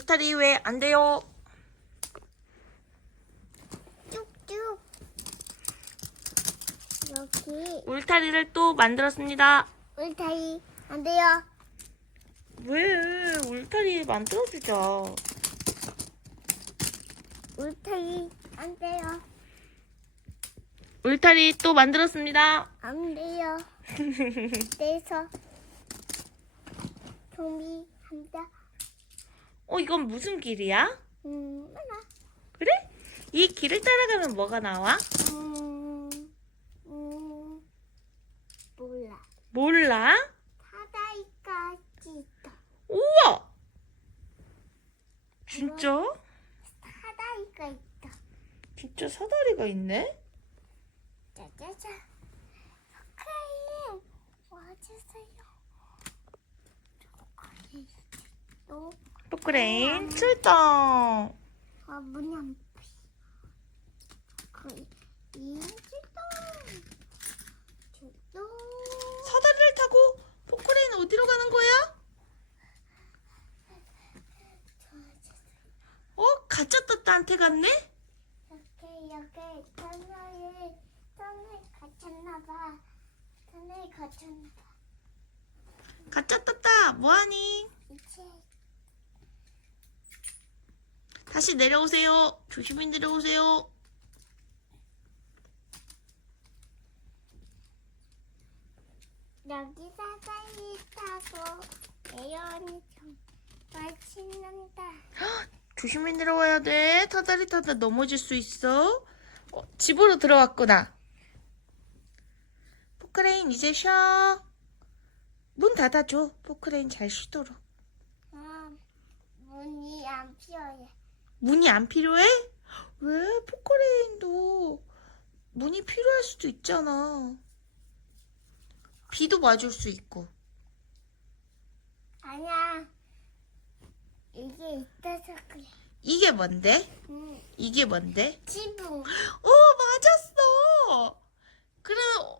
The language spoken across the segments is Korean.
울타리 왜안 돼요? 쭉쭉. 여기 울타리를 또 만들었습니다. 울타리 안 돼요. 왜 울타리 만들어주자. 울타리 안 돼요. 울타리 또 만들었습니다. 안 돼요. 떼서 준비한다. 어 이건 무슨 길이야? 음, 하나. 그래? 이 길을 따라가면 뭐가 나와? 음, 음, 몰라. 몰라? 사다리까지 있다. 우와! 진짜? 사다리가 있다. 진짜 사다리가 있네? 짜자자. 스크린 와주세요. 스크린 또 포크레인 출동! 아, 문이 안 피. 그, 이 출동. 출동. 사다리를 타고 포크레인 어디로 가는 거야? 어? 가짜 따따한테 갔네? 여기 여기 터널에 터널 갇혔나 봐. 터널 갇혔나 봐. 가짜 따따 뭐하니? 이제 다시 내려오세요. 조심히 내려오세요. 여기 사다리 타고 애연이 좀 맛있는다. 조심히 내려와야 돼. 사다리 타다 넘어질 수 있어. 어, 집으로 들어왔구나. 포크레인 이제 쉬어. 문 닫아줘. 포크레인 잘 쉬도록. 아, 문이 안 피어요. 문이 안 필요해? 왜? 포크레인도 문이 필요할 수도 있잖아. 비도 맞을 수 있고. 아니야. 이게 있어서 그래. 이게 뭔데? 응. 이게 뭔데? 지붕. 오, 맞았어! 그래,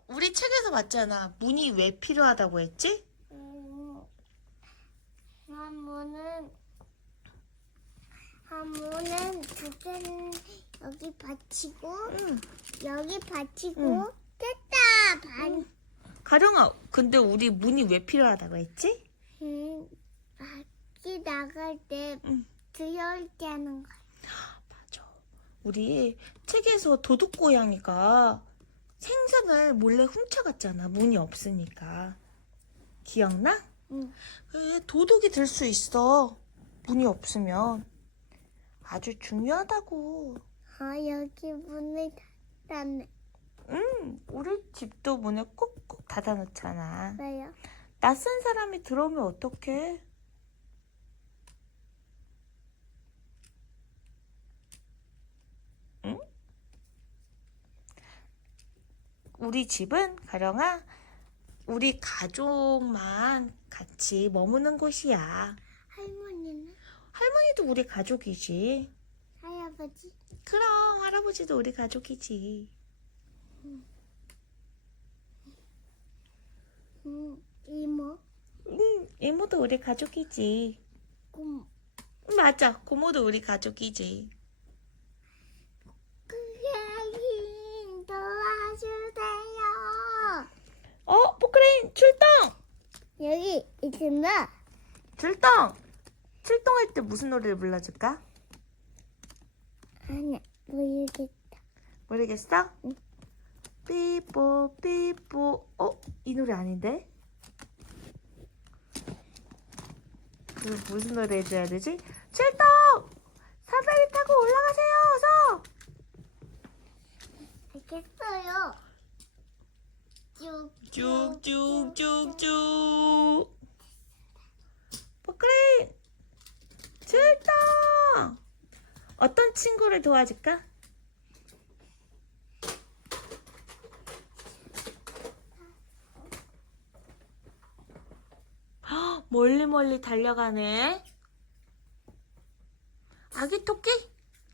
우리 책에서 봤잖아. 문이 왜 필요하다고 했지? 음, 한 문은 한 문은 두 개는 여기 받치고 응. 여기 받치고 응. 됐다 반. 가령아, 근데 우리 문이 왜 필요하다고 했지? 음, 밖에 나갈 때 응. 두려울 때 하는 거야. 맞아. 우리 책에서 도둑 고양이가 생선을 몰래 훔쳐갔잖아. 문이 없으니까. 기억나? 응. 왜 도둑이 될 수 있어. 문이 없으면. 아주 중요하다고. 아 여기 문을 닫았네. 응, 우리 집도 문을 꾹꾹 닫아놓잖아. 왜요? 낯선 사람이 들어오면 어떡해? 응? 우리 집은 가령아, 우리 가족만 같이 머무는 곳이야. 할머니도 우리 가족이지. 할아버지. 그럼 할아버지도 우리 가족이지. 음, 이모. 응, 이모도 우리 가족이지. 곰. 맞아, 고모도 우리 가족이지. 그래인 도와주세요. 어, 포크레인 출동! 여기 있구나. 출동! 출동할 때 무슨 노래를 불러줄까? 아니야, 모르겠다. 모르겠어? 응. 삐뽀 삐뽀 어? 이 노래 아닌데? 그 무슨 노래 해줘야 되지? 출동! 사다리 타고 올라가세요 어서! 알겠어요. 쭉, 쭉쭉쭉쭉 포크레인 출동! 어떤 친구를 도와줄까? 헉, 멀리 멀리 달려가네. 아기 토끼?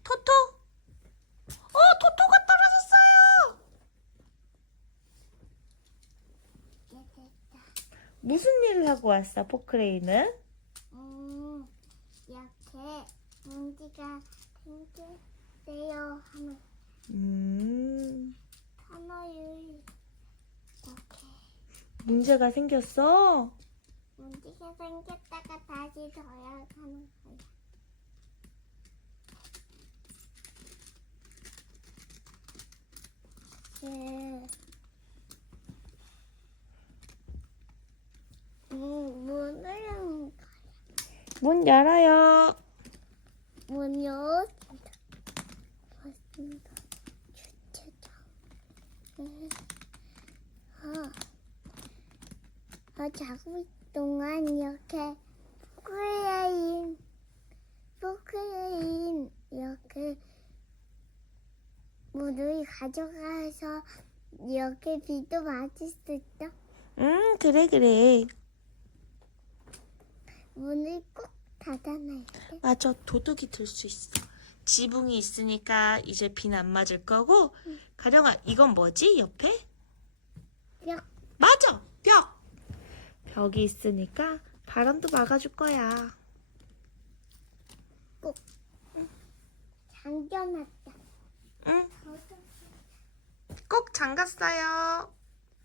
토토? 어, 토토가 떨어졌어요! 무슨 일을 하고 왔어, 포크레인은? 음, 이렇게 이렇게 문제가 생겼어요 하면 음, 하나를 이렇게 문제가 생겼어? 문제가 생겼다가 다시 돌아가는 거야. 예. 음, 문을 연- 문 열어요. 문열었습니다. 맞습니다. 주차장. 네. 아, 아, 자고 동안 이렇게 포크레인, 포크레인 이렇게 물을 가져가서 이렇게 비도 맞을 수 있다. 음, 그래, 그래. 문을 꼭 닫아놔야 돼. 맞아, 도둑이 들 수 있어. 지붕이 있으니까 이제 비는 안 맞을 거고. 가령아, 이건 뭐지? 옆에? 벽. 맞아, 벽. 벽이 있으니까 바람도 막아줄 거야. 잠겨놨다. 응, 꼭 잠갔어요.